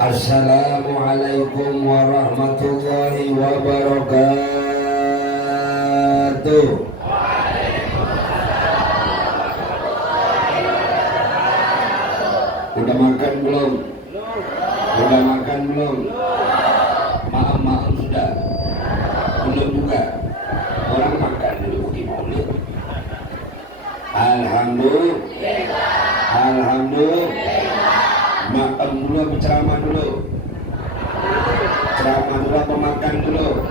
Assalamualaikum warahmatullahi wabarakatuh. Udah makan belum? Udah makan belum? Maaf sudah. Belum juga. Orang makan dulu gimana? Alhamdulillah. Makan dulu apa ceramah dulu? Ceramah dulu apa makan dulu?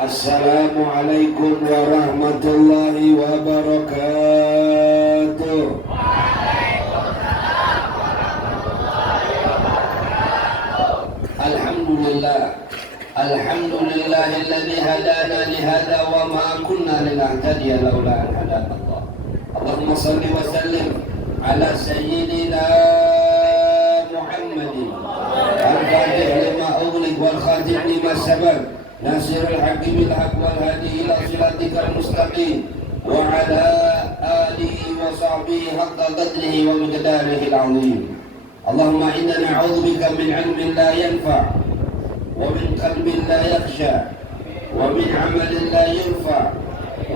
Assalamualaikum warahmatullahi wabarakatuh. Alhamdulillah. Alhamdulillahilladzi hadana li hadza wa ma kunna linahtadiya laula an hadana Allah. Allahumma shalli wa sallim ala sayyidina Muhammadin al-fatih lima ughliq wal khatib lima sabaq nasirul haqqi bil haqq wal hadi ila siratikal mustaqim wa ala alihi wa sahbihi haqqa qadrihi wa miqdarihi al-azim. Allahumma inna na'udzubika min 'ilmin la yanfa' wa min qalbin la yakhsha wa min 'amalin la yurfa'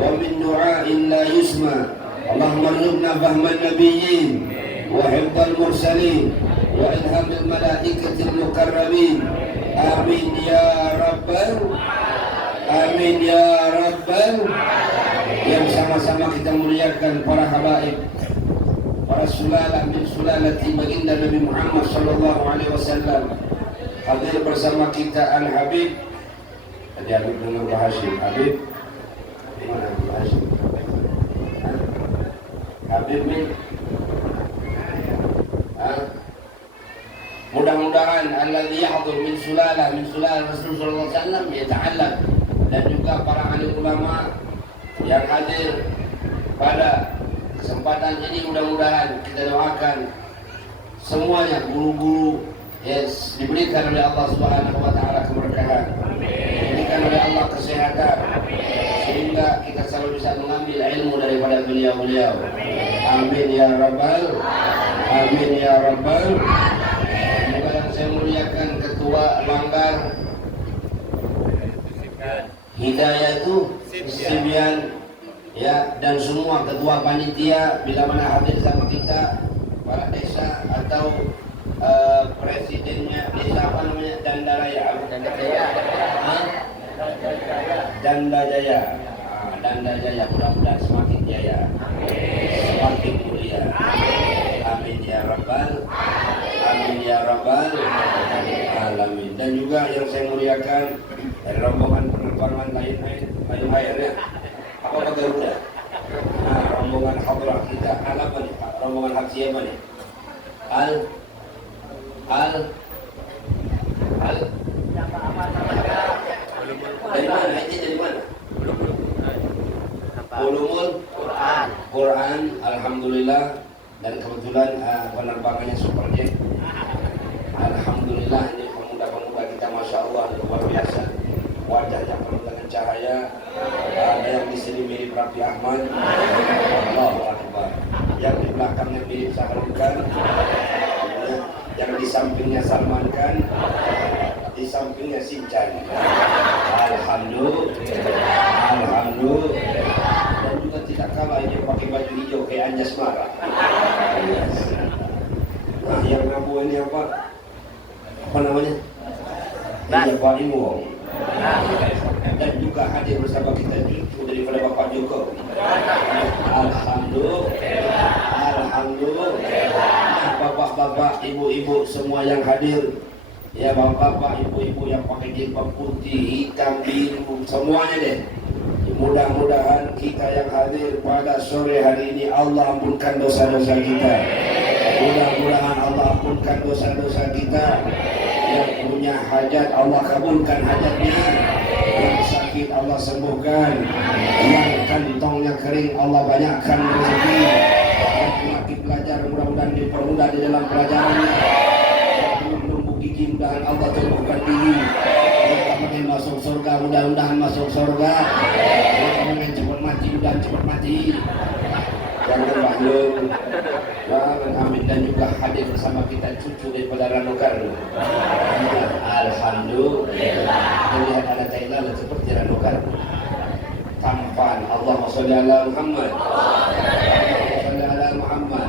wa min du'a'in la yusma'. Allahumma arzuqna fahman nabiyyin wa hifdzal mursalin wa ilhamil malaikatil muqarrabin. Amin ya rabbal amin ya rabbal. Yang sama-sama kita muliakan para habaib, para sulalah min sulalati baginda Nabi Muhammad sallallahu alaihi wasallam. Hadir bersama kita Al-Habib. Tadi Habib dengan Pak Hashim. Habib di mana Pak Hashim? Habib min mudah-mudahan alladzi yahdhur min sulalah Rasulullah sallallahu alaihi wasallam yata'allam, dan juga para alim ulama yang hadir pada kesempatan ini. Mudah-mudahan kita doakan semuanya guru-guru diberikan oleh Allah Subhanahu wa taala keberkahan, diberikan oleh Allah kesehatan, sehingga kita selalu bisa mengambil ilmu daripada beliau-beliau. Amin ya rabbal amin ya rabbal. Juga yang saya muliakan Ketua Langgar Hidayatul Sibyan ya, dan semua ketua panitia bila mana hadir sama kita, para desa atau presidennya desa apa namanya, Dandaraya Dandajaya, mudah-mudahan semakin jaya, semakin mulia. Amin ya rabbal amin ya rabbal alamin. Dan juga yang saya muliakan dari rombongan penerbangan lain ya, apa Garuda. Nah, rombongan hadrah kita apa nih? Rombongan haji apa nih? Dari mana? Ini dari mana? Ulumul Quran. Alhamdulillah. Dan kebetulan penerbangannya Superjet. Alhamdulillah, ini pemuda-pemuda kita Masya Allah luar biasa. Wajahnya penuh dengan cahaya. Ada yang di sini mirip Raffi Ahmad. Allahu Akbar. Yang di belakangnya mirip Sahrul Khan. Yang di sampingnya Salman Khan, di sampingnya Sincan. Alhamdulillah. Dan juga tidak kalah ini pakai baju hijau kayak Anjas Mara. Nah, yang ngabu ini apa namanya? Iya, Pak Imo. Dan juga hadir bersama kita itu daripada Bapak Joko. Alhamdulillah. Bapak-bapak, ibu-ibu semua yang hadir, ya bapak-bapak, ibu-ibu yang pakai jilbab putih, hitam, biru, semuanya deh. Mudah-mudahan kita yang hadir pada sore hari ini Allah ampunkan dosa-dosa kita. Mudah-mudahan Allah ampunkan dosa-dosa kita. Yang punya hajat Allah kabulkan hajatnya. Yang sakit Allah sembuhkan. Yang kantongnya kering Allah banyakkan rezeki. Lagi belajar mudah-mudahan dipermudah di dalam pelajarannya. Belum gigi mudahan Allah tumbuhkan gigi. Kita pengen masuk surga mudah-mudahan masuk surga. Kita pengen cepat mati mudahan cepat mati. Jangan Bahlul. Jangan Amin. Dan juga hadir bersama kita cucu daripada Rano Karno. Alhamdulillah. Melihat anak Thailand seperti Rano Karno. Tampan. Allahumma sholli ala Muhammad. Allahumma sholli ala Muhammad.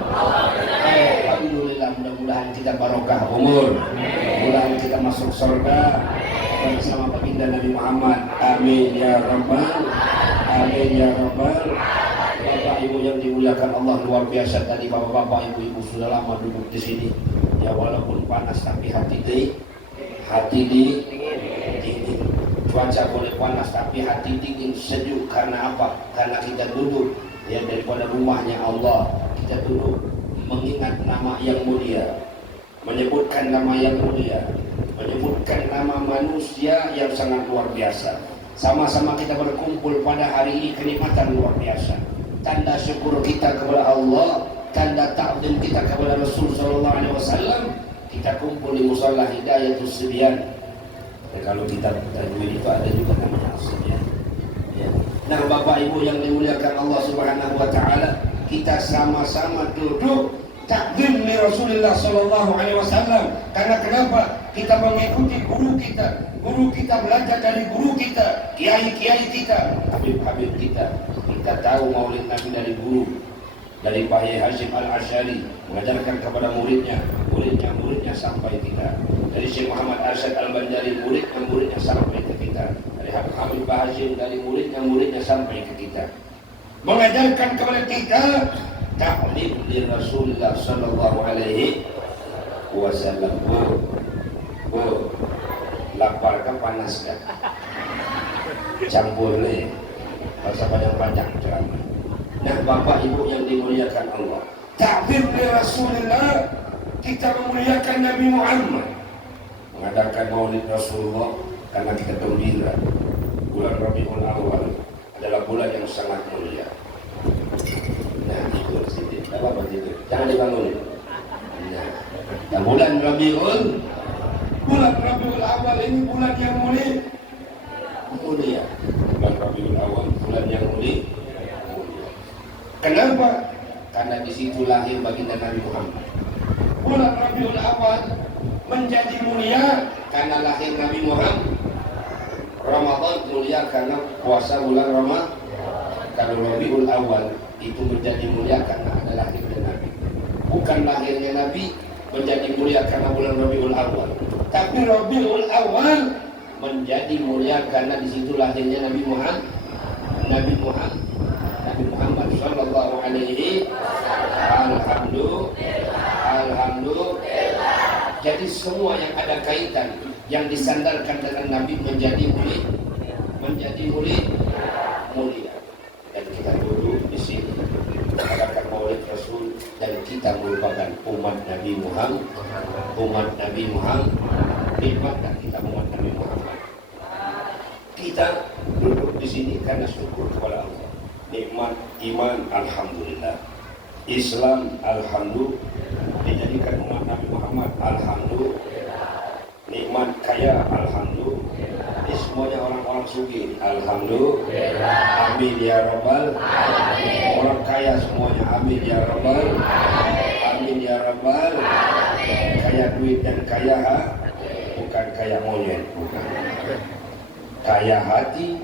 Alhamdulillah, mudah-mudahan kita barokah umur. Mudah-mudahan kita masuk surga bersama baginda Nabi Muhammad. Amin ya rabbal. Amin ya rabbal. Bapak Ibu yang dimuliakan Allah, luar biasa tadi bapak-bapak, ibu-ibu sudah lama duduk di sini. Ya walaupun panas tapi hati dingin. Cuaca boleh panas tapi hati dingin, sejuk. Karena apa? Karena kita duduk ya daripada rumahnya Allah. Kita duduk mengingat nama yang mulia, menyebutkan nama yang mulia, menyebutkan nama manusia yang sangat luar biasa. Sama-sama kita berkumpul pada hari ini, kenikmatan luar biasa. Tanda syukur kita kepada Allah, tanda takdim kita kepada Rasul sallallahu alaihi wasallam. Kita kumpul di musalla Hidayatus Sibyan. Ya, kalau kita tajwid itu ada juga namanya Sibyan. Ya. Nah, Bapak Ibu yang dimuliakan Allah Subhanahu wa taala, kita sama-sama duduk takdim li Rasulullah sallallahu alaihi wasallam. Karena kenapa? Kita mengikuti guru kita. Guru kita belajar dari guru kita, kiai-kiai kita, habib-habib kita. Kita tahu maulid Nabi dari guru, dari Pak Yai Hashim Al-Asy'ari, mengajarkan kepada muridnya sampai kita. Dari Syekh Muhammad Arsyad Al-Banjari, muridnya sampai ke kita. Dari Habib Hashim, dari muridnya sampai ke kita. Mengajarkan kepada kita taklim di Rasulullah sallallahu alaihi wasallam. Lapar kan, panas kan, campur nih, masa panjang ceramah. Nah, Bapak Ibu yang dimuliakan Allah, takdir di Rasulullah, kita memuliakan Nabi Muhammad, mengadakan maulid Rasulullah karena kita gembira. Bulan Rabiul Awal adalah bulan yang sangat mulia. Nah, tidur sini, apa tidur? Jangan dibangunin. Nah, bulan Rabiul Awal ini bulan yang mulia. Bulan Rabiul Awal, bulan yang mulia. Kenapa? Karena di situ lahir baginda Nabi Muhammad. Bulan Rabiul Awal menjadi mulia karena lahir Nabi Muhammad. Ramadan mulia karena puasa bulan Ramadan. Kalau Rabiul Awal itu menjadi mulia karena ada lahirnya Nabi. Bukan lahirnya Nabi menjadi mulia karena bulan Rabiul Awal. Tapi Rabiul Awal menjadi mulia karena di situ lahirnya Nabi Muhammad sallallahu alaihi alhamdulillah. Jadi semua yang ada kaitan yang disandarkan dengan Nabi menjadi mulia. Dan kita duduk di sini mengadakan maulid Rasul dan kita merupakan umat Nabi Muhammad. Nikmat dan kita umat Nabi Muhammad. Kita duduk di sini karena syukur kepada Allah. Nikmat iman, alhamdulillah. Islam, alhamdulillah. Dijadikan umat Nabi Muhammad, alhamdulillah. Nikmat kaya, alhamdulillah. Ini semuanya orang-orang sugih, alhamdulillah. Amin ya rabbal. Orang kaya semuanya, amin ya rabbal. Amin ya rabbal. Kaya duit dan kaya bukan kaya monyet, bukan. Kaya hati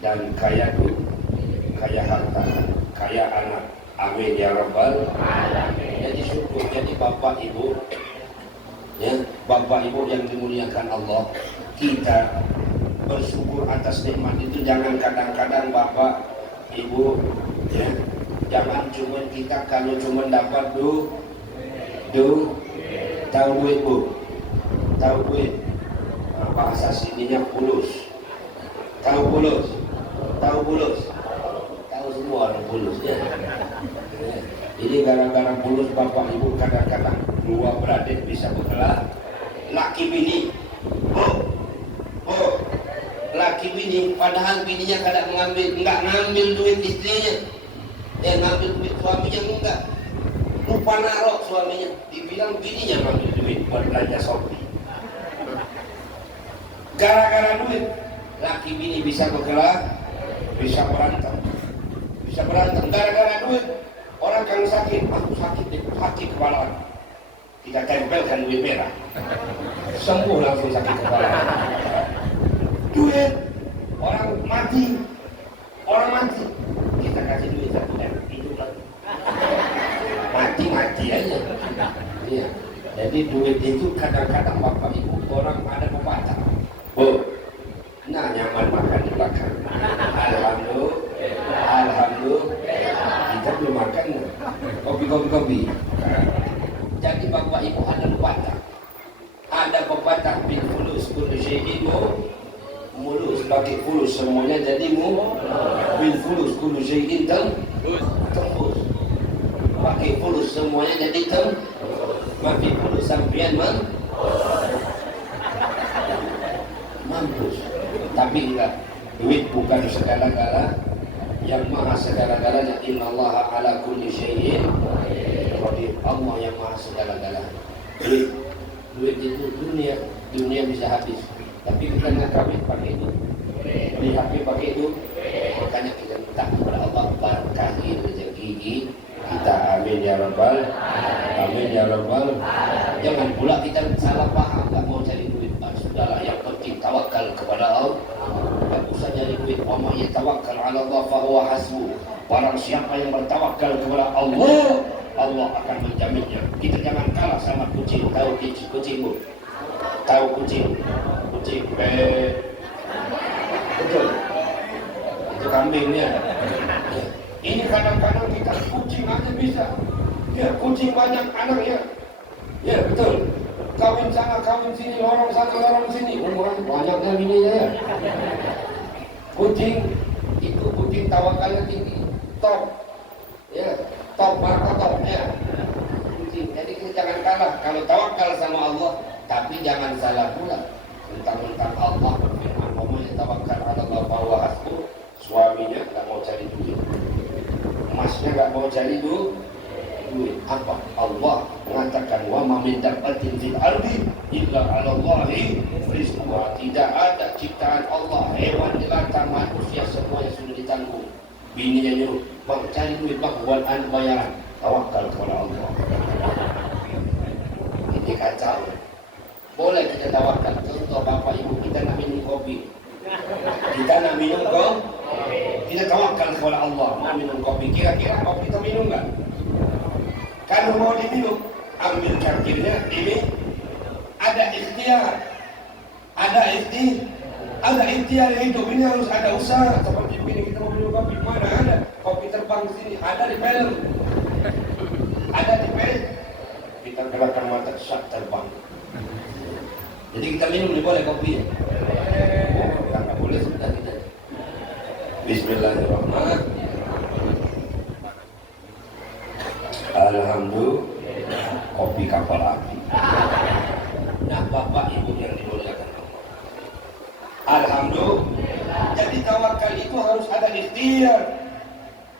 dan kaya duit, kaya harta, kaya anak. Amin ya rabbal. Jadi syukur. Jadi Bapak Ibu, ya, Bapak Ibu yang dimuliakan Allah, kita bersyukur atas nikmat itu. Jangan kadang-kadang Bapak Ibu, ya, jangan cuma kita kalau cuma dapat tahu duit Bu, tahu duit, bahasa sininya pulus, tahu semua orang pulus ya. Ini gara-gara pulus Bapak Ibu kadang-kadang dua beradik bisa berkelah, laki bini, laki bini, padahal bininya kadang nggak ngambil duit istrinya, ngambil duit suaminya enggak. Lupa naruh suaminya, dibilang bininya ngambil duit buat belanja Shopee. Gara-gara duit, laki bini bisa berkelah, bisa berantem gara-gara duit. Orang yang sakit, aku sakit kepala. Kita tempelkan duit merah, sembuh langsung sakit kepala. Duit, orang mati, kita kasih duit 1 M, hidup lagi. Mati aja. Iya. Jadi duit itu kadang-kadang bapak ibu orang ada pepatah. Bu, nah nyaman makan di belakang. Alhamdulillah. Kita belum makan kopi. Jadi bapak ibu ada pepatah bil fulus kullu syai'in mulus, pakai fulus semuanya jadi bil fulus kullu syai'in tembus. Pakai fulus semuanya jadi pakai fulus sampean mampus. Tapi enggak, duit bukan segala-gala. Yang maha segala-galanya innallaha ala kulli syai'in qadir. Allah yang maha segala-galanya. Duit itu dunia bisa habis, tapi kita nggak kawin pakai itu, beli HP pakai itu. Makanya kita minta kepada Allah berkahi rezeki kita, amin ya rabbal. Jangan pula kita salah paham, nggak mau cari duit. Sudahlah, yang penting tawakal kepada Allah. Tak usah cari duit. Wa may yatawakkal 'ala Allah fa huwa hasbuh. Barang siapa yang bertawakal kepada Allah, Allah akan menjaminnya. Kita jangan kalah sama kucing. Tahu kucing bu? Tahu kucing? Betul. Itu kambingnya. Ini kadang-kadang kita kucing aja bisa. Ya, kucing banyak anaknya. Ya, betul. Kawin sana, kawin sini, lorong sana, lorong sini. Banyaknya bininya ya. Kucing itu tawakalnya tinggi, top. Ya, top marka topnya. Kucing. Jadi kita jangan kalah kalau tawakal sama Allah, tapi jangan salah pula. Mentang-mentang Allah berfirman, "Wa may yatawakkal 'ala Allah fa huwa hasbuh." Suaminya enggak mau cari duit. Emasnya enggak mau cari duit. Apa? Allah mengatakan wa ma min dabbatin fil ardi illa 'ala Allahi rizquha. Tidak ada ciptaan Allah, hewan, jelata, manusia semuanya sudah ditanggung. Bininya nyuruh, "Bang, cari duit bang, buat anda bayaran." Tawakal kepada Allah. Ini kacau. Boleh kita tawakal. Contoh bapak ibu kita nak minum kopi. Kita tawakal kepada Allah, mau minum kopi. Kira-kira kopi kita minum enggak? Kalau mau diminum, ambil cangkirnya, ini ada ikhtiar, ada ikhtiar hidup. Ini harus ada usaha. Seperti ini kita mau minum kopi, mana ada kopi terbang di sini, ada di film, kita gerakan mata sak terbang. Jadi kita minum ini boleh kopi ya? Kalau nggak boleh sudah kita. Bismillahirrahmanirrahim. Alhamdulillah, kopi kapal api. Nah, bapak ibu yang dimuliakan Allah, alhamdulillah. Jadi tawakal itu harus ada ikhtiar.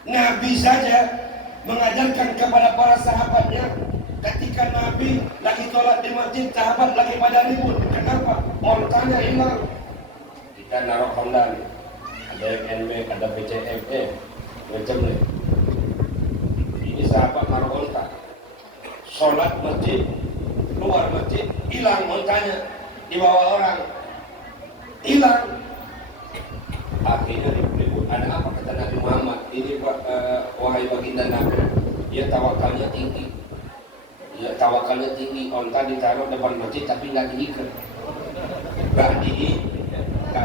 Nabi saja mengajarkan kepada para sahabatnya, ketika Nabi lagi sholat di masjid, sahabat lagi pada ribut. Kenapa? Ontanya hilang. Kita naruh kondan, ada MNB, ada PCM, macam ni. Ini sahabat naruh onta, sholat masjid, keluar masjid, hilang ontanya, dibawa orang, hilang. Akhirnya ribut. Ada apa kata Nabi Muhammad? Ini wahai baginda Nabi, dia tawakalnya tinggi. Onta ditaruh depan masjid tapi nggak diikat, nggak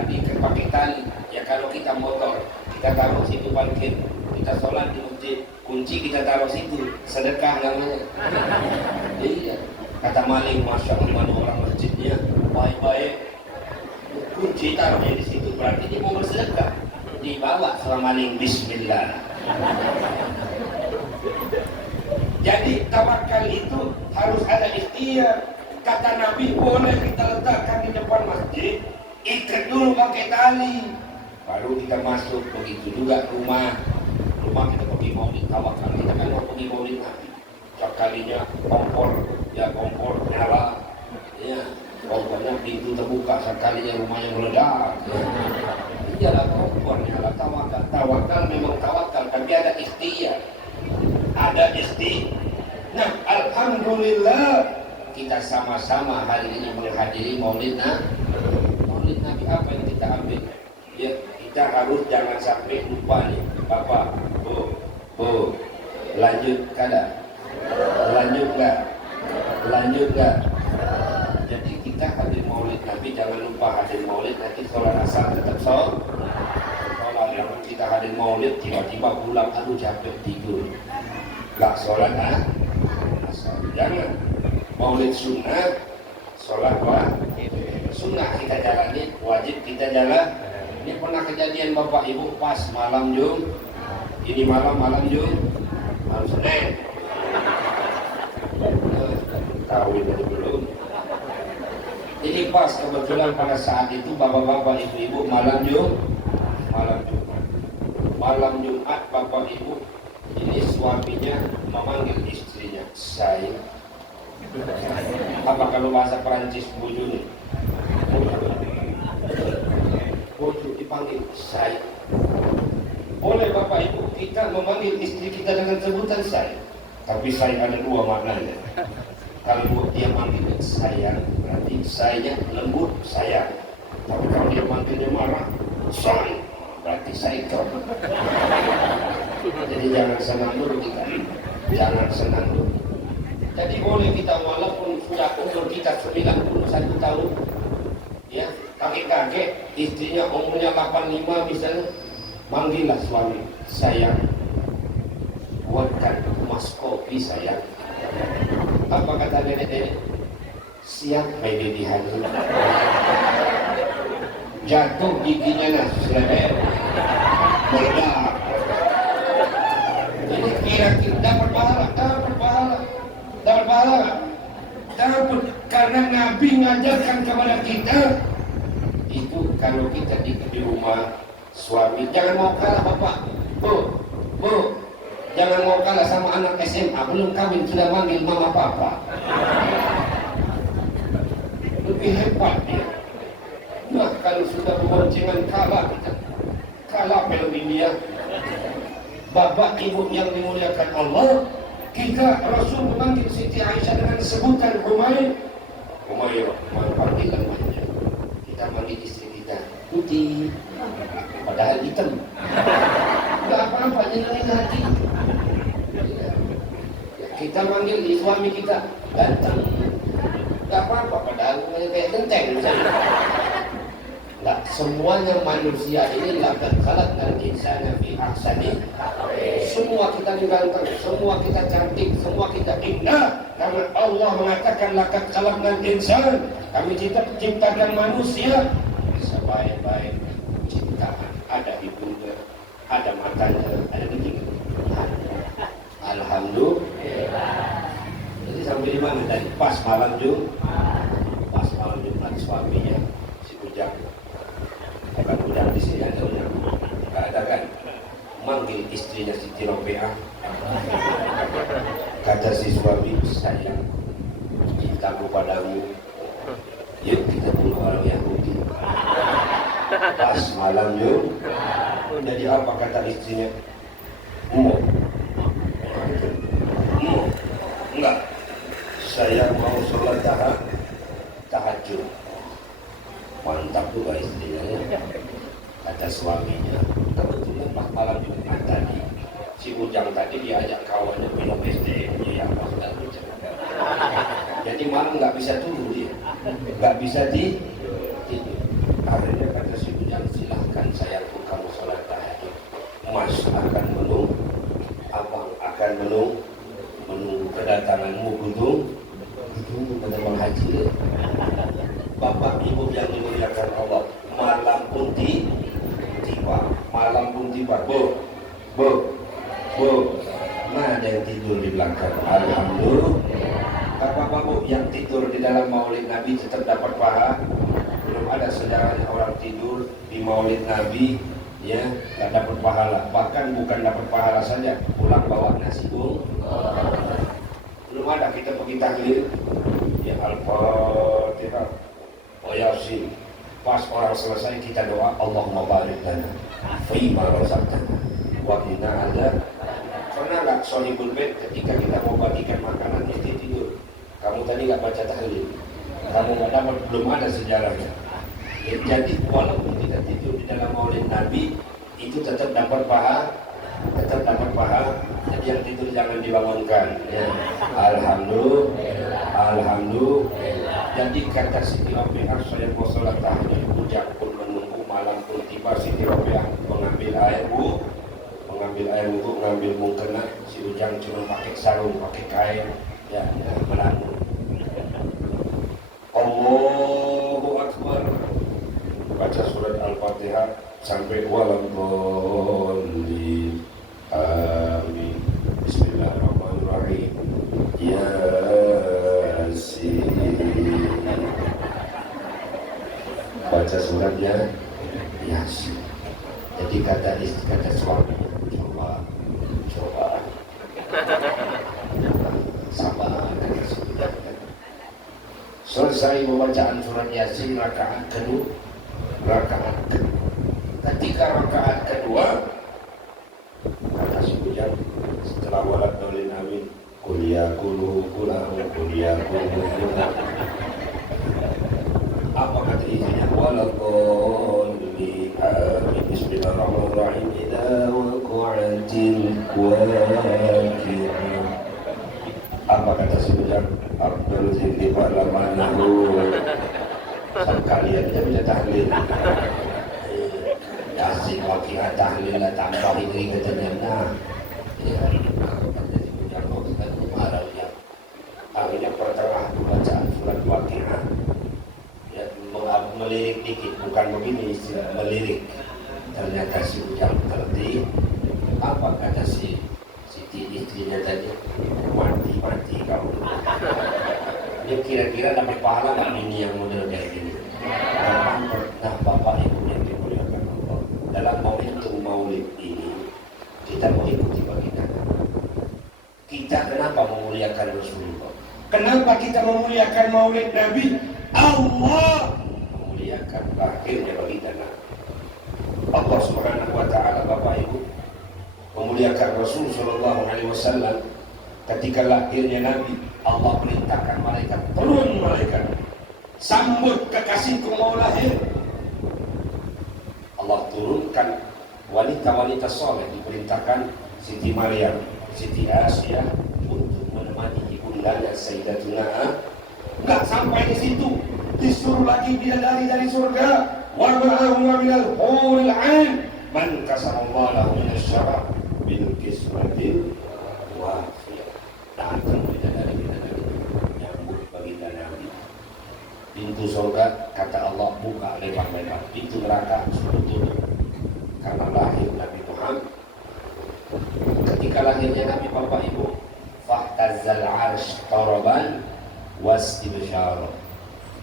diikat pakai tali. Ya kalau kita motor, kita taruh situ parkir, kita sholat di masjid, kunci kita taruh situ, sedekah namanya. Iya, kata maling, masya Allah orang masjidnya baik-baik, kunci taruhnya di situ, berarti dia mau bersedekah. Dibawa sama maling, bismillah. Jadi tawakal itu harus ada ikhtiar. Kata Nabi, boleh kita letakkan di depan masjid, ikat dulu pakai tali, baru kita masuk. Begitu juga rumah kita pergi maulid, tawakal. Kita kan mau pergi maulid Nabi, sekalinya kompor nyala, ya kompornya pintu terbuka, sekalinya rumahnya meledak. Iyalah kompor nyala. Tawakal memang tawakal, tapi ada ikhtiar. ada Nah, alhamdulillah kita sama-sama hari ini menghadiri Maulid Nabi. Apa yang kita ambil? Ya, kita harus jangan sampai lupa nih, Bapak, Bu, lanjut kada? Lanjut gak? Jadi kita hadir Maulid Nabi, jangan lupa hadir Maulid, nanti sholat asar tetap sholat. Yang kita hadir Maulid tiba-tiba pulang, aduh capek tidur, gak sholat asar. Jangan. Maulid sunnah, sholat sunnah kita jalani, wajib kita jalan. Ini pernah kejadian Bapak Ibu pas malam Jum, ini malam Senin, kawin tadi belum. Ini pas kebetulan pada saat itu bapak-bapak ibu-ibu malam Jumat Bapak Ibu, ini suaminya memanggil istrinya, saya. Apa kalau bahasa Perancis bujuni? Bojo dipanggil saya. Oleh Bapak Ibu kita memanggil istri kita dengan sebutan saya. Tapi saya ada dua maknanya. Kalau dia manggil sayang, berarti sayanya lembut, sayang. Tapi kalau dia manggilnya marah, sorry, berarti saya kau. Jadi jangan senang dulu kita. Jangan senang dulu. Jadi boleh kita walaupun sudah umur kita 91 tahun, ya, kakek-kakek, istrinya umurnya 85 misalnya, manggillah suami, sayang, buatkan mas kopi sayang. Apa kata nenek-nenek? Siap baby di hari. Jatuh giginya nah, selesai. Meledak. Ini kira-kira dapat pahala. Dapat karena Nabi mengajarkan kepada kita itu kalau kita di rumah suami jangan mau kalah Bapak, Bu, jangan mau kalah sama anak SMA belum kawin sudah manggil mama papa. Lebih hebat dia. Nah kalau sudah berboncengan kalah film India. Bapak Ibu yang dimuliakan Allah, kita Rasul memanggil Siti Aisyah dengan sebutan Humayr, panggilan namanya. Kita manggil istri kita putih, padahal hitam. Enggak apa-apa, nyenengin hati. Kita manggil suami kita ganteng, enggak apa-apa, padahal kayak genteng misalnya. Enggak, semuanya manusia ini laqad khalaqnal insana fi ahsani. Semua kita ganteng, semua kita cantik, semua kita indah. Karena Allah mengatakan laqad khalaqnal insana, kami ciptakan manusia sebaik-baik ciptaan. Ada hidungnya, ada matanya, ada giginya. Alhamdulillah. Jadi sampai di mana tadi? Pas malam Jumat suaminya si Ujang. Bukan Ujang di sini ada Ujang. Enggak ada kan? Manggil istrinya Siti Robiah. Kata si suami, sayang, cintaku padamu. Yuk kita bunuh orang Yahudi. Pas malam jadi apa kata istrinya? Enggak, saya mau sholat tahajud. Mantap juga istrinya. Kata suaminya, kebetulan malam Jumat tadi si Ujang tadi diajak kawannya minum SDM yang sudah Ujang. Jadi malam nggak bisa tunggu dia, nggak bisa tidur. Akhirnya kata si Ujang, silahkan sayangku kamu sholat tahajud. Mas akan menunggu, abang akan menunggu kedatanganmu ditunggu pada haji. Bapak Ibu yang dimuliakan Allah, malam pun tiba. Bu, nah ada yang tidur di belakang. Alhamdulillah. Bapak Bu yang tidur di dalam Maulid Nabi tetap dapat pahala. Belum ada sejarahnya orang tidur di Maulid Nabi ya nggak dapat pahala. Bahkan bukan dapat pahala saja, pulang bawa nasi bung. Belum ada kita pergi tahlil ya Al-Fatihah, Yasin. Pas orang selesai kita doa, Allahumma barik lana fima razaqtana wa qina adzab. Pernah nggak Sohibul Bait ketika kita mau bagikan makanan dia tidur. Kamu tadi nggak baca tahlil, kamu nggak dapat, belum ada sejarahnya. Ya, jadi walaupun kita tidur di dalam maulid Nabi itu tetap dapat pahala, tetap dapat pahala. Jadi yang tidur jangan dibangunkan. Ya. Alhamdulillah. Jadi kata Siti Rabi'ah, saya mau sholat tahajud, hujan pun menunggu, malam pun tiba. Siti Rabi'ah mengambil air wudhu, ngambil mukena. Si Ujang cuma pakai sarung, pakai kain, ya menanggung. Allahu Akbar. Baca surat Al-Fatihah sampai waladhdallin. Amin. Bismillahirrahmanirrahim. Yasin. Baca suratnya Yasin. Jadi kata suami, coba sabar. Selesai pembacaan surat Yasin rakaat kedua. Ketika rakaat kedua, kata si Ujang setelah waladhdallin amin, kuliah kulu. Apa kata isinya? Waladhdallin amin. Bismillahirrahmanirrahim. Idza waqa'atil waqi'ah. Apa kata si Ujang? Abdul Zikri Parlamenahu. Kalian tidak bisa tahlil. Yasin waqi'ah tahlil lah tambah ini katanya. Nah, ya, kata si Ujang kan marah ya. Akhirnya pertengahan bacaan surat waqi'ah, ya, melirik dikit, bukan begini istilah melirik. Ternyata si Ujang tertib. Apa kata si istrinya tadi? Mati kau. Dia kira-kira dapat pahala nggak ini yang model kayak gini? Memang pernah Bapak Ibu yang dimuliakan Allah, dalam momentum maulid ini kita mengikuti baginda. Kita kenapa memuliakan Rasulullah? Kenapa kita memuliakan maulid Nabi? Allah memuliakan lahirnya baginda Nabi. Allah Subhanahu wa Ta'ala, Bapak Ibu, memuliakan Rasul Sallallahu Alaihi Wasallam. Ketika lahirnya Nabi, Allah perintahkan malaikat, turun malaikat, sambut kekasihku mau lahir. Allah turunkan wanita-wanita soleh, diperintahkan Siti Maryam, Siti Asia untuk menemani ibundanya Sayyidatuna. Enggak sampai di situ, disuruh lagi bidadari dari surga, wa ma'ahum minal huril 'ain man kasamallahu lahu minasyarab bil kismatil wafiyah. Datang bidadari nyambut baginda Nabi. Pintu surga kata Allah buka lebar-lebar, pintu neraka suruh tutup karena lahir Nabi Muhammad. Ketika lahirnya Nabi, Bapak Ibu, fahtazzal arsh taraban wastibsyara.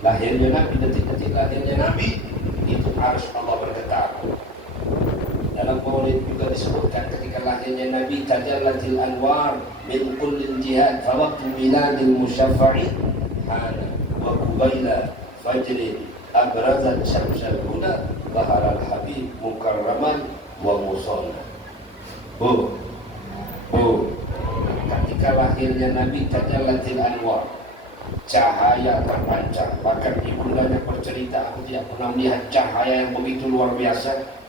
Lahirnya Nabi, detik-detik lahirnya Nabi, itu arsh Allah bergetar. Dalam maulid juga disebutkan ketika lahirnya Nabi, tajallatil anwar min kullil jihad fawaqtu miladil musyaffa'i hana wa qubaila fajrin abrazat syamsal huda baharal habib mukarraman wa musalla. Ketika lahirnya Nabi, tajallatil anwar, cahaya terpancar. Bahkan ibundanya bercerita, aku tidak pernah melihat cahaya yang begitu luar biasa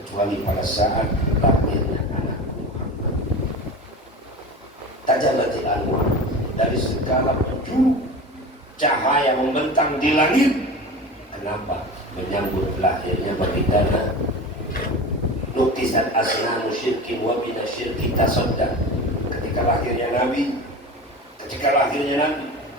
kecuali pada saat lahirnya anak Muhammad. Tajallatil anwar, dari segala penjuru cahaya membentang di langit. Kenapa? Menyambut lahirnya baginda Nabi. Nukisat asnamu syirkin wa bina syirki tasadda. Ketika lahirnya Nabi,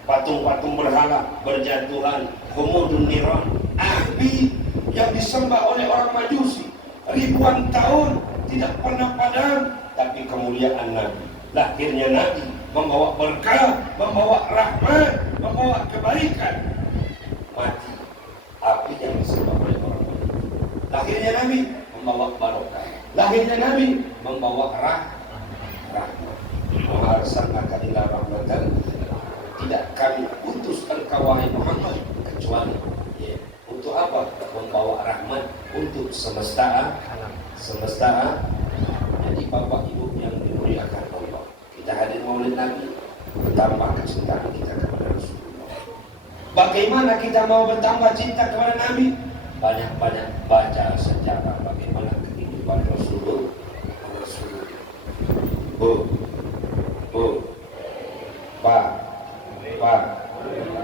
patung-patung berhala berjatuhan, humudun niran, api yang disembah oleh orang Majusi ribuan tahun tidak pernah padam. Tapi kemuliaan Nabi, lahirnya Nabi membawa berkah, membawa rahmat, membawa kebaikan. Mati api yang disembah oleh orang Majusi. Lahirnya Nabi membawa barokah, lahirnya Nabi membawa rahmat. Wa arsalnaka ila rahmatan, tidak kami utus engkau wahai Muhammad kecuali untuk apa? Membawa rahmat untuk semesta. Jadi Bapak Ibu yang dimuliakan Allah, maulid Nabi, bertambah kecintaan kita kepada Rasulullah. Bagaimana kita mau bertambah cinta kepada Nabi? Banyak-banyak baca sejarah bagaimana kehidupan Rasulullah.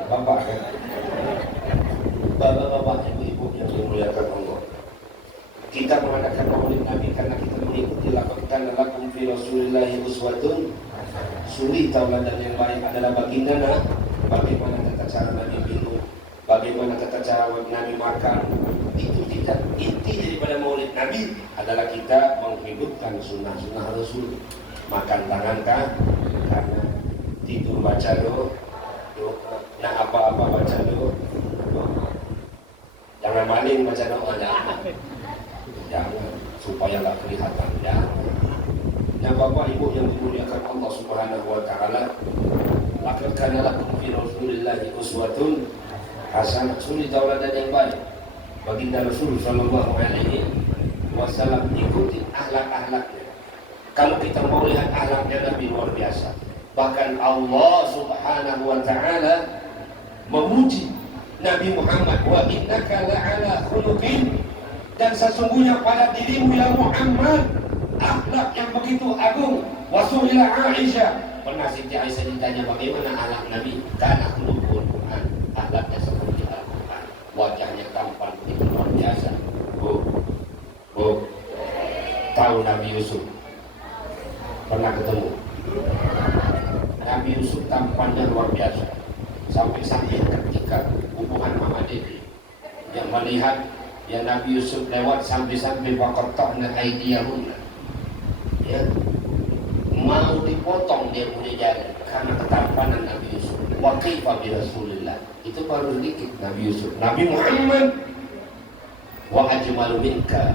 Bapak kan? Bapak-bapak, ibu-ibu yang dimuliakan Allah. Kita mengadakan maulid Nabi karena kita mengikuti lakukan lakum fi Rasulillahi uswatun. Suri tauladan yang baik adalah baginda nah, bagaimana tata cara Nabi minum, bagaimana tata cara Nabi makan. Itu tidak inti daripada maulid Nabi adalah kita menghidupkan sunnah-sunnah Rasul. Makan tangan karena tidur baca doa, nah apa-apa baca doa. Jangan maling baca doa, jangan supaya nggak kelihatan. Nah Bapak Ibu yang dimuliakan Allah Subhanahu Wa Taala, laqad kana lakum fi Rasulillahi uswatun hasanah, suri tauladan yang baik. Baginda Rasul Sallallahu Alaihi Wasallam, ikuti akhlak-akhlaknya. Kalau kita mau lihat akhlaknya Nabi luar biasa. Bahkan Allah Subhanahu Wa Taala memuji Nabi Muhammad, wa innaka la'ala khuluqin, dan sesungguhnya pada dirimu ya Muhammad akhlak yang begitu agung. Wasuila Aisyah, pernah Siti Aisyah ditanya bagaimana akhlak Nabi, karena khuluqul Quran, akhlaknya seperti Al-Quran, wajahnya tampan begitu luar biasa. Tahu Nabi Yusuf? Pernah ketemu? Nabi Yusuf tampannya luar biasa, sampai ketika hubungan Mama Dedi yang melihat ya Nabi Yusuf lewat sampai waqatta'na aydiyahunna, ya mau dipotong dia punya jari karena ketampanan Nabi Yusuf. Wa kaifa bi Rasulillah, itu baru sedikit Nabi Yusuf. Nabi Muhammad wa ajmalu minka,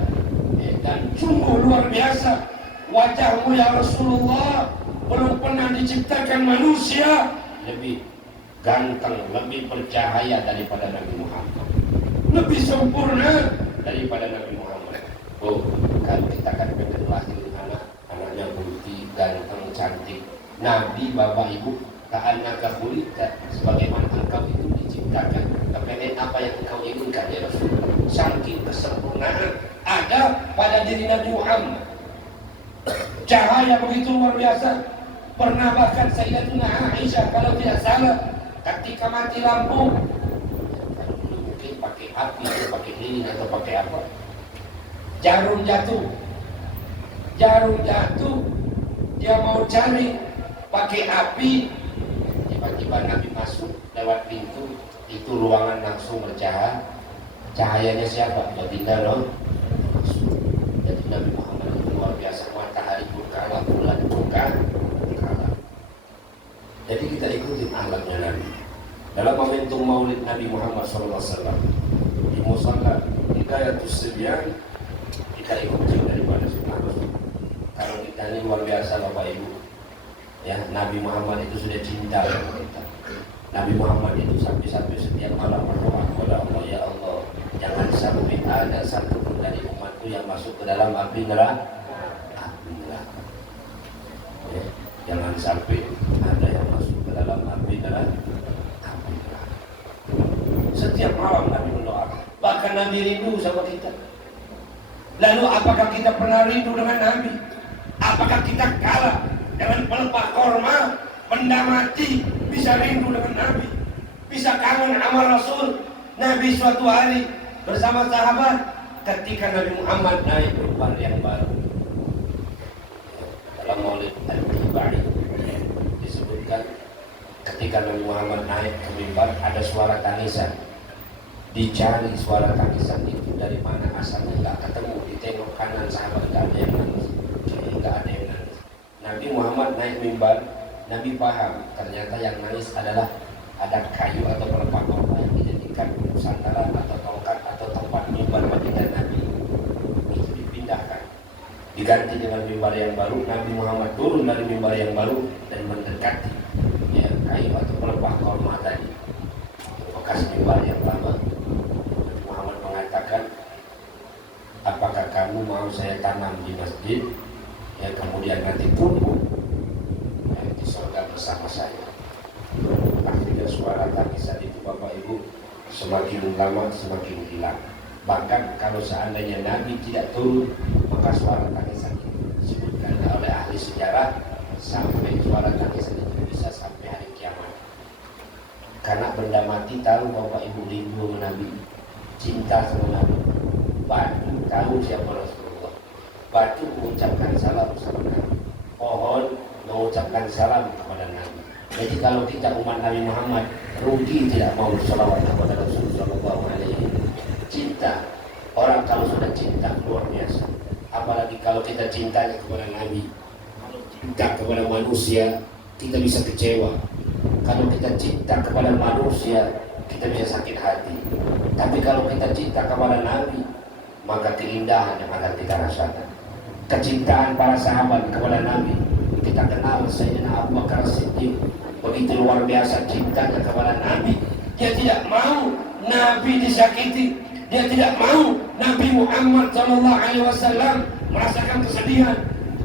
dan sungguh luar biasa wajahmu ya Rasulullah, belum pernah diciptakan manusia lebih ganteng, lebih bercahaya daripada Nabi Muhammad, lebih sempurna daripada Nabi Muhammad. Kalau kita kan pengen lahir anaknya putih, ganteng, cantik. Nabi Bapak Ibu, ka'annaka khuliqta, sebagaimana engkau itu diciptakan, kepengen apa yang engkau inginkan ya Rasul. Saking kesempurnaan ada pada diri Nabi Muhammad. Cahaya begitu luar biasa. Pernah bahkan Sayyidatuna Aisyah kalau tidak salah, ketika mati lampu, kalau dulu mungkin pakai api atau pakai lilin atau pakai apa, jarum jatuh, dia mau cari pakai api, tiba-tiba Nabi masuk lewat pintu, itu ruangan langsung bercahaya. Cahayanya siapa? Baginda loh. Jadi Nabi Muhammad itu luar biasa. Matahari pun kalah, bulan pun kalah. Jadi kita ikutin akhlaknya Nabi. Dalam momentum maulid Nabi Muhammad SAW di musalla Hidayatus Sibyan, kita ikutin daripada sunnah Rasul. Kalau kita ini luar biasa Bapak Ibu, ya Nabi Muhammad itu sudah cinta sama kita. Nabi Muhammad itu sampai setiap malam berdoa kepada Allah, ya Allah, jangan sampai ada satu pun dari umatku yang masuk ke dalam api neraka. Ya, jangan sampai ada yang masuk ke dalam api neraka. Setiap malam Nabi berdoa. Bahkan Nabi rindu sama kita. Lalu apakah kita pernah rindu dengan Nabi? Apakah kita kalah dengan pelepah korma, benda mati, bisa rindu dengan Nabi, bisa kangen sama Rasul? Nabi suatu hari bersama sahabat ketika Nabi Muhammad naik mimbar yang baru. Dalam maulid Al-Tibai disebutkan ketika Nabi Muhammad naik ke mimbar ada suara tangisan. Dicari suara tangisan itu dari mana asalnya, nggak ketemu. Ditengok kanan sahabat, nggak ada yang nangis, nggak ada yang nangis. Nabi Muhammad naik mimbar, Nabi paham ternyata yang nangis adalah ada kayu atau pelepah korma yang dijadikan sandaran atau tongkat atau tempat mimbar baginda Nabi. Itu dipindahkan, diganti dengan mimbar yang baru. Nabi Muhammad turun dari mimbar yang baru dan mendekati ya, kayu atau pelepah korma tadi, bekas mimbar yang lama. Nabi Muhammad mengatakan, apakah kamu mau saya tanam di masjid, ya kemudian nanti tumbuh, ya, di semakin lama semakin hilang. Bahkan kalau seandainya Nabi tidak turun, maka suara tangisan itu disebutkan oleh ahli sejarah sampai suara tangisan itu bisa sampai hari kiamat. Karena benda mati tahu bahwa ibu rindu Nabi, cinta sama Nabi. Batu tahu siapa Rasulullah. Batu mengucapkan salam sama Nabi. Pohon mengucapkan salam kepada Nabi. Jadi kalau kita umat Nabi Muhammad rugi tidak mau bersolawat kepada Rasulullah SAW. Cinta, orang kalau sudah cinta luar biasa. Apalagi kalau kita cintanya kepada Nabi, cinta kepada manusia, kita bisa kecewa. Kalau kita cinta kepada manusia, kita bisa sakit hati. Tapi kalau kita cinta kepada Nabi, maka keindahan yang akan kita rasakan. Kecintaan para sahabat kepada Nabi, kita kenal Sayyidina Abu Bakar Siddiq, begitu luar biasa cintanya kepada Nabi. Dia tidak mau Nabi disakiti, dia tidak mau Nabi Muhammad SAW merasakan kesedihan.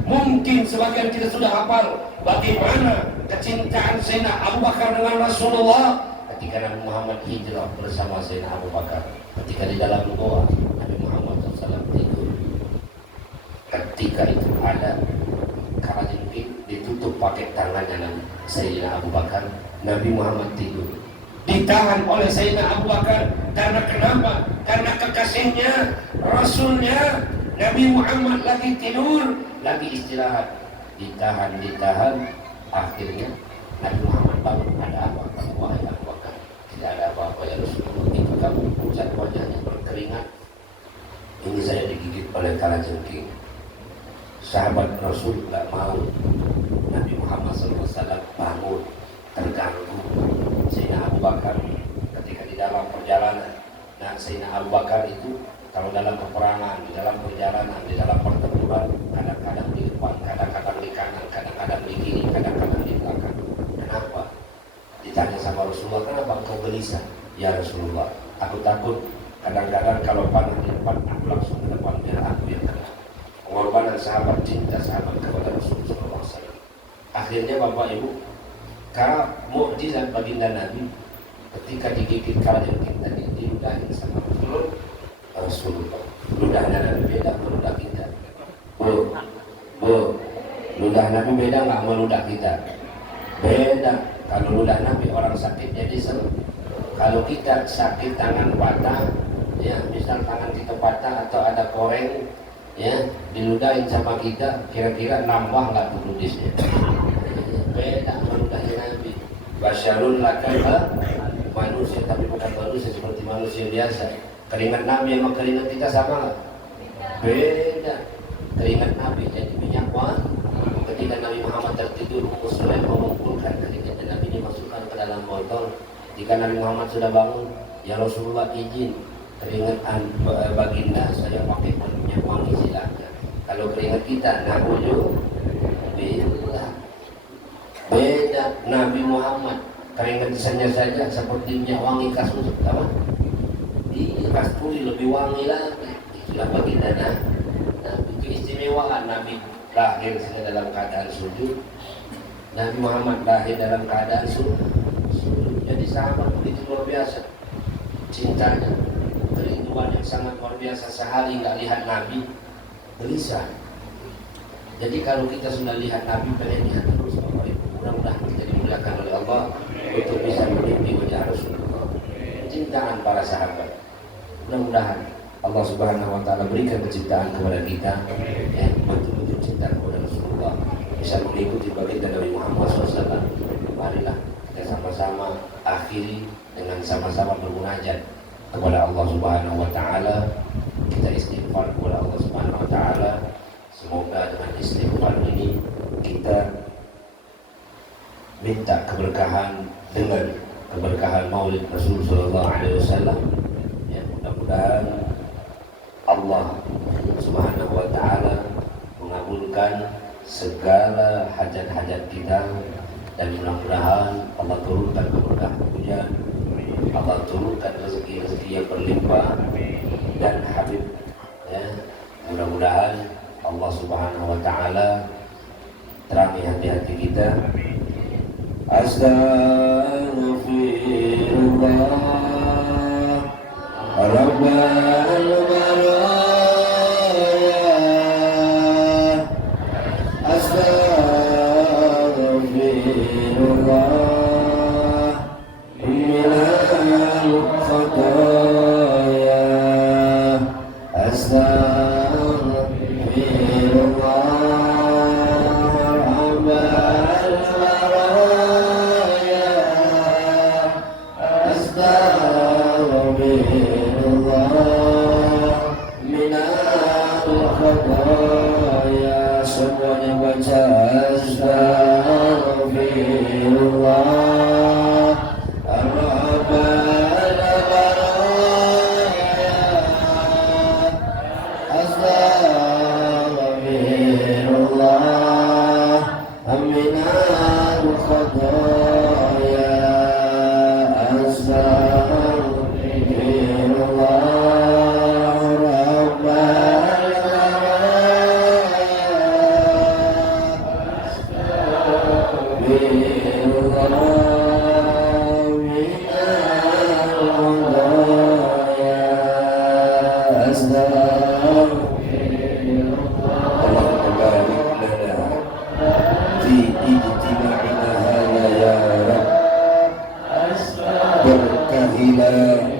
Mungkin sebagian kita sudah hafal bagaimana kecintaan Sayyidina Abu Bakar dengan Rasulullah ketika Nabi Muhammad hijrah bersama Sayyidina Abu Bakar. Ketika di dalam goa Nabi Muhammad SAW tidur, ketika itu ada kalajengking ditutup pakai tangannya Nabi Sayyidina Abu Bakar. Nabi Muhammad tidur, ditahan oleh Sayyidina Abu Bakar. Karena kenapa? Karena kekasihnya, Rasulnya Nabi Muhammad lagi tidur, lagi istirahat. Ditahan, akhirnya Nabi Muhammad bangun. Ada apa? Wahai Abu Bakar, tidak ada apa-apa ya Rasulullah. Itu kamu pucat wajahnya berkeringat. Ini saya digigit oleh kalajengking. Sahabat Rasul tidak mau Nabi Muhammad SAW bangun, terganggu. Sayyidina Abu Bakar ketika di dalam perjalanan, nah Sayyidina Abu Bakar itu kalau dalam peperangan, di dalam perjalanan, di dalam pertempuran, kadang-kadang di depan, kadang-kadang di kanan, kadang-kadang di kiri, kadang-kadang di belakang. Kenapa? Ditanya sama Rasulullah, kenapa engkau gelisah? Ya Rasulullah, aku takut kadang-kadang kalau panah di depan, aku langsung ke depan, biar aku yang kena. Pengorbanan sahabat, cinta sahabat kepada Rasulullah SAW. Akhirnya Bapak Ibu, karena mukjizat baginda Nabi ketika digigit kalajengking tadi diludahin sama Rasulullah. Ludahnya Nabi beda sama ludah kita. Ludah Nabi beda nggak sama ludah kita? Beda. Kalau ludah Nabi orang sakit jadi sembuh. Kalau kita sakit tangan patah, ya misal tangan kita patah atau ada koreng, ya diludahin sama kita, kira-kira nambah nggak tuh ludisnya? Beda sama ludahnya Nabi. Basyarun lakal manusia, tapi bukan manusia seperti manusia biasa. Keringat Nabi sama keringat kita sama nggak? Beda. Keringat Nabi jadi minyak wangi. Ketika Nabi Muhammad tertidur, Muslim mengumpulkan keringat Nabi dimasukkan ke dalam botol. Jika Nabi Muhammad sudah bangun, ya Rasulullah izin keringat baginda saya pakai minyak wangi, silakan. Kalau keringat kita, beda. Nabi Muhammad keringat saja seperti minyak wangi kasturi, apa? Di kasturi lebih wangi lagi. Itulah baginda Nabi. Keistimewaan Nabi lahir dalam keadaan sujud. Nabi Muhammad lahir dalam keadaan sujud. Jadi sahabat begitu luar biasa cintanya, kerinduan yang sangat luar biasa. Sehari nggak lihat Nabi gelisah. Jadi kalau kita sudah lihat Nabi, pengen lihat terus Bapak Ibu. Mudah-mudahan kita dimuliakan oleh Allah untuk bisa mimpi wajah Rasulullah. Cintaan para sahabat. Mudah-mudahan Allah Subhanahu Wa Taala berikan kecintaan kepada kita, ya, betul-betul cinta kepada Rasulullah, bisa mengikuti baginda Nabi Muhammad SAW. Marilah kita sama-sama akhiri dengan sama-sama bermunajat kepada Allah Subhanahu Wa Taala. Kita istighfar kepada Allah Subhanahu Wa Taala. Semoga dengan istighfar ini kita minta keberkahan dengan keberkahan Maulid Rasul Sallallahu Alaihi Wasallam. Ya, mudah-mudahan Allah Subhanahu Wa Taala mengabulkan segala hajat-hajat kita, dan mudah-mudahan Allah turunkan keberkahan hujan, Allah turunkan rezeki-rezeki yang berlimpah dan habib, ya. Mudah-mudahan Allah Subhanahu Wa Taala terangi hati-hati kita. Astaghfirullah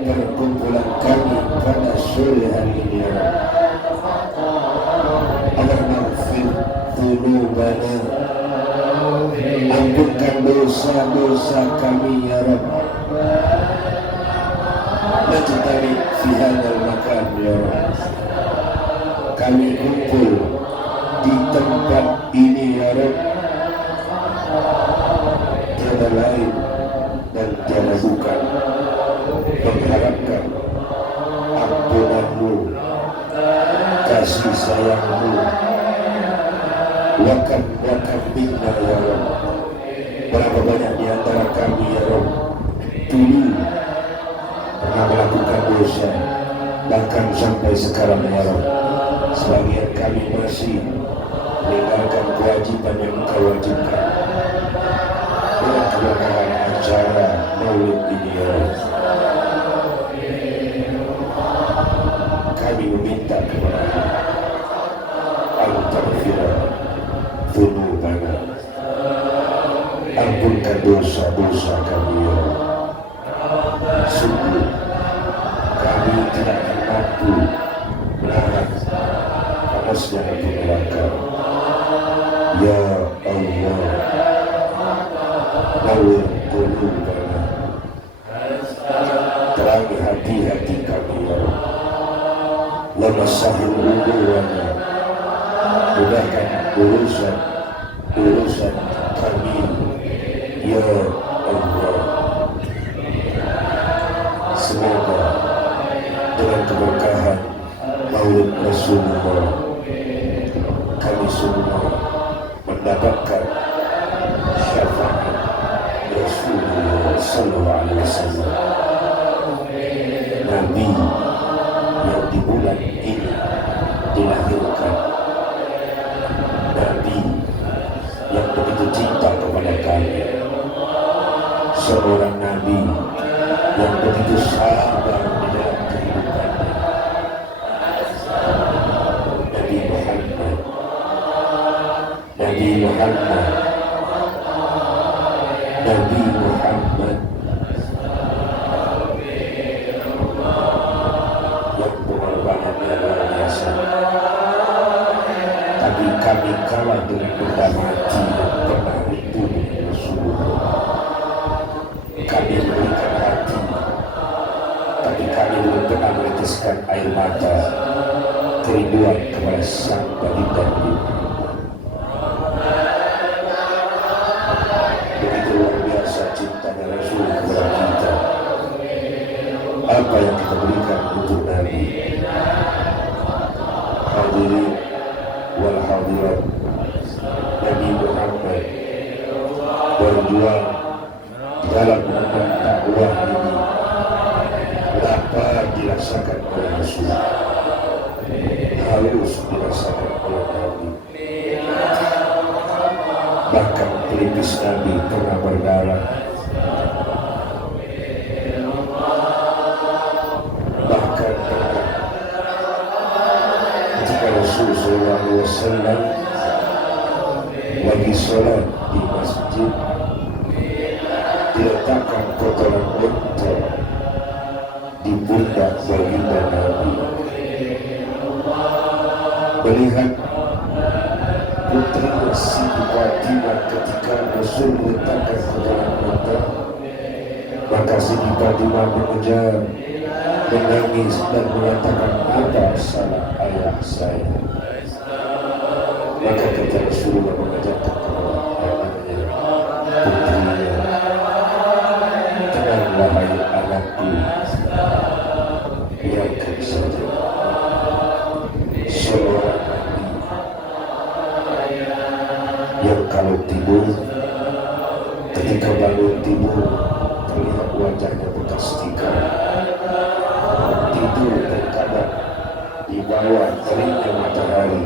perkumpulan kami pada sore hari ini. Allah maghfir dzunubana, ampunkan dosa-dosa kami ya Rabb. Najtami fi hadzal makan ya Rabb. Kami kumpul di tempat ini ya Rabb, tiada lain dan tiada bukan, mengharapkan ampunanmu, kasih sayangmu, wakam minna ya Rabb. Berapa banyak di antara kami ya Rabb dulu pernah melakukan dosa, bahkan sampai sekarang ya Rabb sebagian kami masih meninggalkan kewajiban yang Engkau wajibkan. Dengan keberkahan acara Maulid ini ya Rabb, kami meminta kepada Al-Taghfirah dzunubana, ampunkan dosa-dosa kami ya Rabb. Sungguh kami tidak akan mampu menahan panasnya api neraka. Ya Allah, nawwir qulubana, terangi hati-hati kami ya Rabb. Lamasahil umurana, mudahkan urusan kami ya Allah. Semoga dengan keberkahan Maulid Rasulullah kami semua mendapatkan syafaat Rasulullah sallallahu alaihi wasallam, Nabi yang di bulan ini dilahirkan, Nabi yang begitu cinta kepada kami, seorang Nabi yang begitu sabar di dalam kehidupannya, Nabi Muhammad Nabi Muhammad yang pengorbanannya luar biasa. Tapi kami kalah dengan benda mati yang pernah rindu dengan Rasulullah. Kami memberikan hati, tapi kami belum pernah meneteskan air mata kerinduan kepada sang baginda Nabi. Begitu luar biasa cintanya Rasul kepada kita. Apa yang kita berikan untuk Nabi. Hadirin wal hadirat, Nabi Muhammad berjuang dalam menempuh dakwah ini. Berapa dirasakan oleh Rasul, harus dirasakan oleh Nabi. Bahkan pelipis Nabi pernah berdarah. Bahkan Sallallahu Alaihi Wasallam lagi sholat di masjid, diletakkan kotoran unta di pundak baginda Nabi. Melihat putrinya Siti Fatimah ketika Rasul meletakkan kotoran unta, maka Siti Fatimah mengejar, menangis dan mengatakan, apa salah ayah saya? Maka kata Rasulullah mengajarkan kepada anaknya, putrinya, tenanglah hai anakku, biarkan saja. Seorang Nabi yang kalau tidur, ketika bangun tidur terlihat wajahnya bekas tikar, tidur terkadang di bawah teriknya matahari.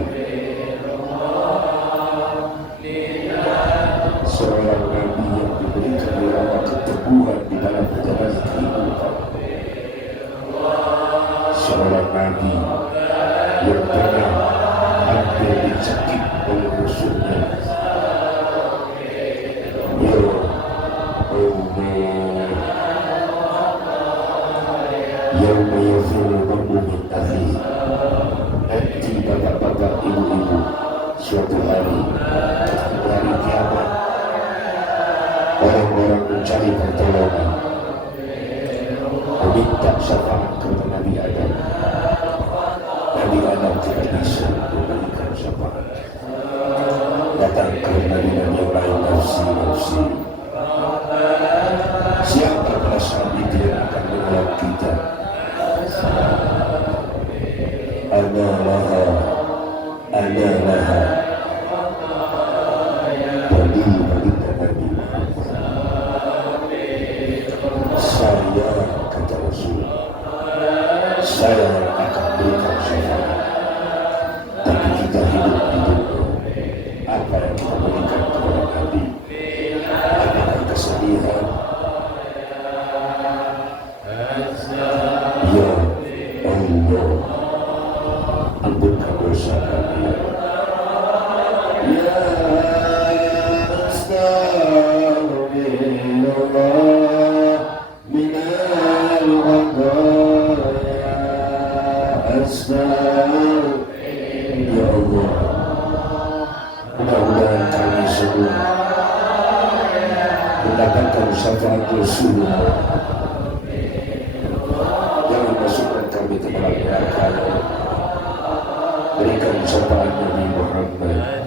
Seorang Nabi yang diberikan nilai keteguhan di dalam perjalanan kehidupan. Seorang Nabi yang pernah hampir dicekik oleh musuhnya. Ya Allah, yauma yafirru al-mar'u min akhihi. Nanti bapak-bapak, ibu-ibu, suatu hari kiamat, orang-orang mencari pertolongan, meminta syafaat kepada Nabi Adam. Nabi Adam tidak bisa memberikan syafaat. Datang ke Nabi-Nabi yang lain, nafsi. Siapa perasaan itu yang akan menolong kita? Ana laha bagi Nabi saya, kata Rasul, saya akan berikan syafaat. Tapi kita hidup di dunia, apa yang kita berikan kepada Nabi? Apakah kesedihan? Ya Allah, ampunkan dosa kami. Ya Astaghfirullah minal ghadaya. Ya Allah, mudah-mudahan kami semua mendapatkan syafaat Rasulullah. Jangan masukkan kami ke dalam neraka. Berikan syafaat Nabi Muhammad.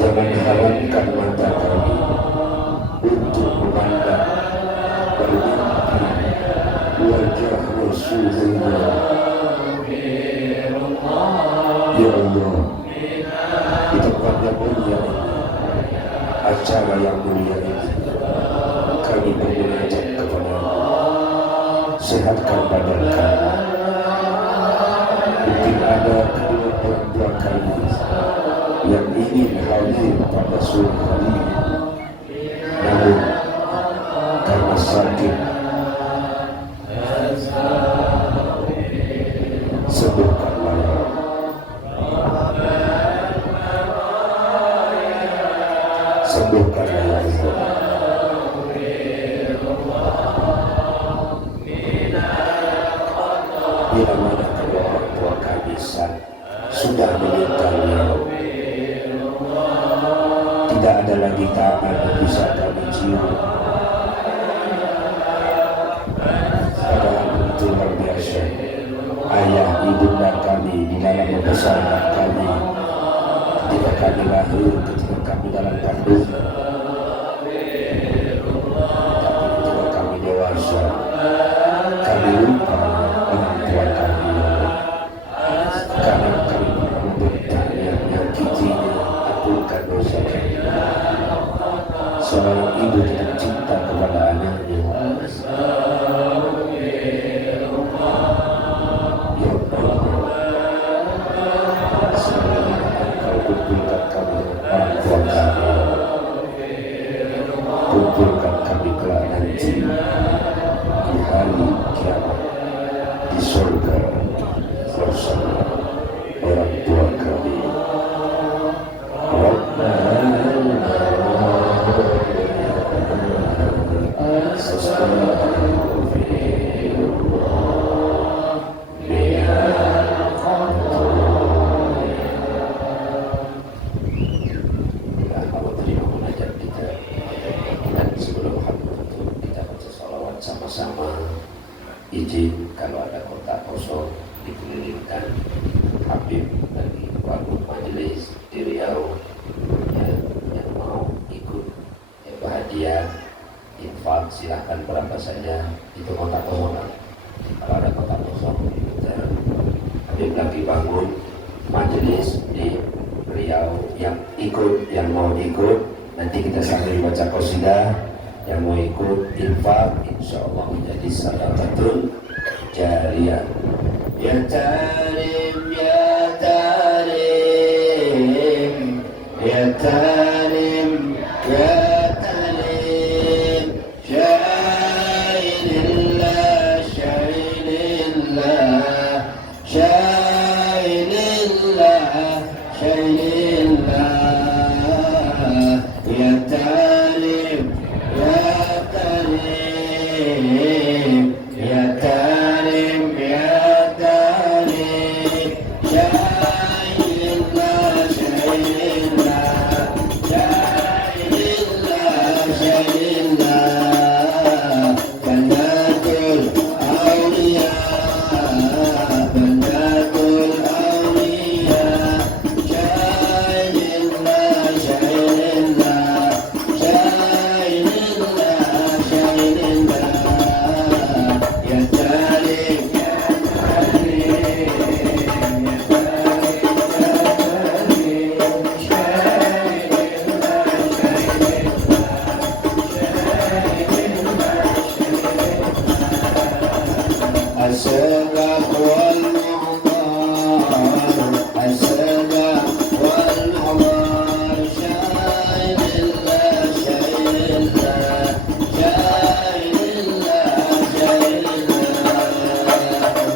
Jangan haramkan mata kami untuk memandang, bermimpi wajah Rasulullah. Ya Allah, di tempat yang mulia ini, acara yang mulia ini, kami bermunajat kepada-Mu. Sehatkan badan kami. Mungkin ada kedua orang tua kami yang ingin hadir pada sore hari ini, namun karena sakit, sembuhkanlah ya Allah. Sembuhkanlah ya Allah. Bila mana kedua orang tua kami sudah meninggal ya Allah, tidak ada lagi tangan yang bisa kami cium. Padahal begitu luar biasa ayah ibunda kami di dalam membesarkan kami, ketika kami lahir, ketika kami dalam kandungan. Tapi ketika kami dewasa, kami lupa orang tua kami ya Allah. Karena kami pernah membentaknya, menyakitinya, ampunkan dosa kami. Seorang ibu tidak cinta kepada anaknya. Ya Allah, semoga Engkau kumpulkan kami orang tua kami. Kumpulkan kami kelak nanti di hari kiamat di surga. keliling, kalau ada kotak kosong dikelilingkan. Habib dari wakil majelis di Riau yang mau ikut bahagia infak silahkan berapa saja, itu kotak kosong. Kalau ada kotak kosong kita Habib lagi bangun majelis di Riau, yang ikut, yang mau ikut nanti kita sambil baca qasidah, yang mau ikut infak insyaallah menjadi sadaqatul jariyah. Ya Tarim ya Tarim ya Tarim ya Tarim, Syailillah Syailillah Syailillah Syailillah, Ya Tarim Ya Tarim Ya Tarim Ya Tarim, Syailillah Syailillah Syailillah Syailillah, Bandatul Awliya Bandatul Awliya, Syailillah Syailillah Syailillah Syailillah, Ya Tarim Ya Tarim Ya السلام والمعمار السلام والمعمار، شايل الله شايل الله شايل الله شايل الله،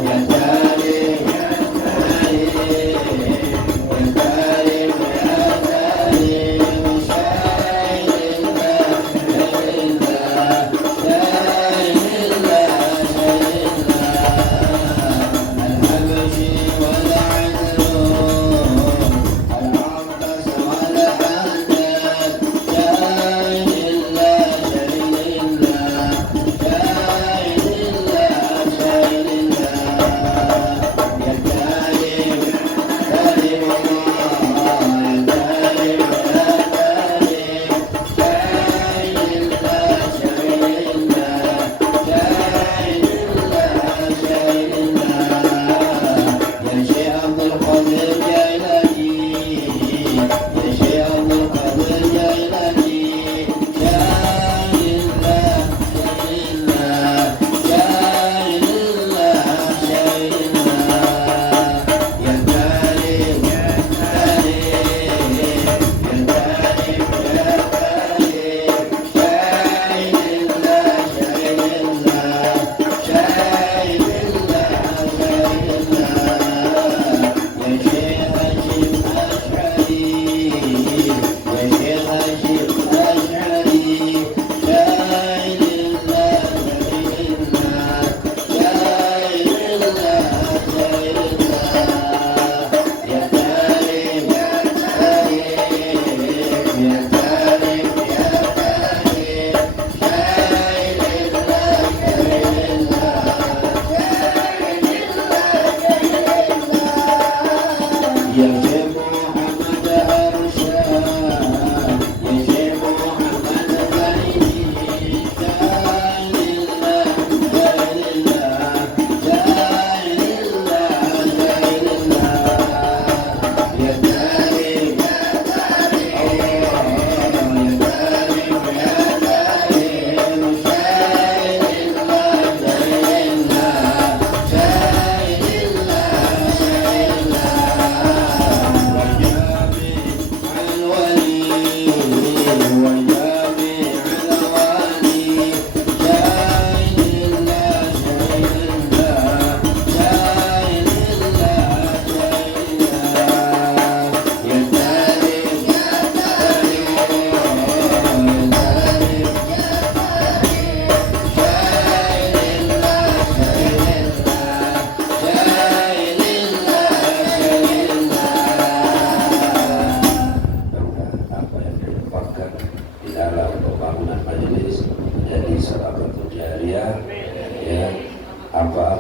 يا تاريخ يا تاريخ يا تاريخ يا تاريخ، شايل الله شايل الله شايل الله شايل الله.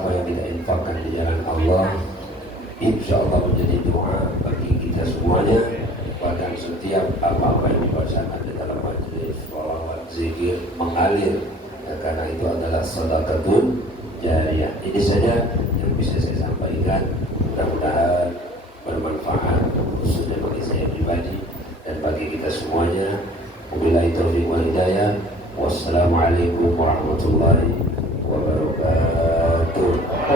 apa yang kita infakkan di jalan Allah insya Allah menjadi doa bagi kita semuanya. Bahkan setiap apa-apa yang dibacakan di dalam majelis sholawat zikir mengalir ya, karena itu adalah sedekatun jariyah. Ini saja yang bisa saya sampaikan, mudah-mudahan bermanfaat khususnya bagi saya pribadi dan bagi kita semuanya. Wabillahi taufiq wal hidayah. Wassalamualaikum warahmatullahi